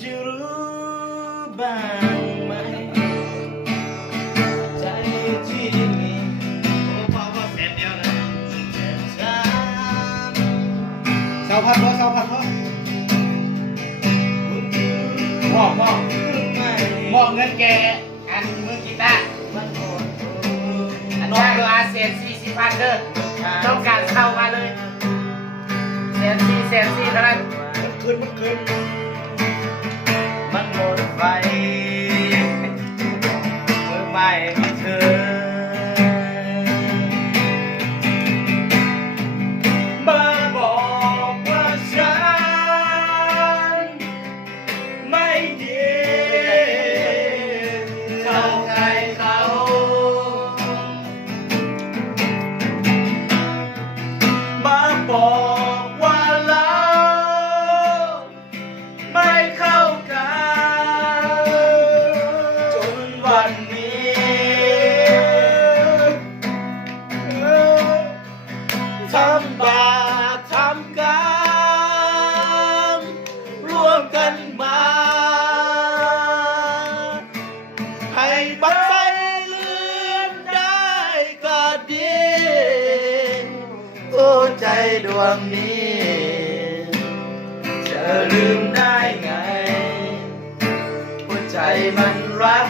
จะรู้บ้างไหมใจที่มีพอว่าเส้นเดียวนะเจ็บช้ำ เสาพันเพราะบอกเงินแกอันมือกีตาร์อันน้องเบอร์เซน40,000เด้อต้องการเข้ามาเลยเซนซีเท่านั้นมันคืนมันหมดไฟเมื่อไม่มีเธอมาบอกว่าฉันไม่ดีเท่าใครเขามาบอกว่าเราไม่เข้ากันจนวันนี้ทำบาปทำกรรมร่วมกันมาให้บันไฟเลือนได้ก็ดีโอ้ใจดวงนี้จะลืมได้ไงหัวใจมันรัก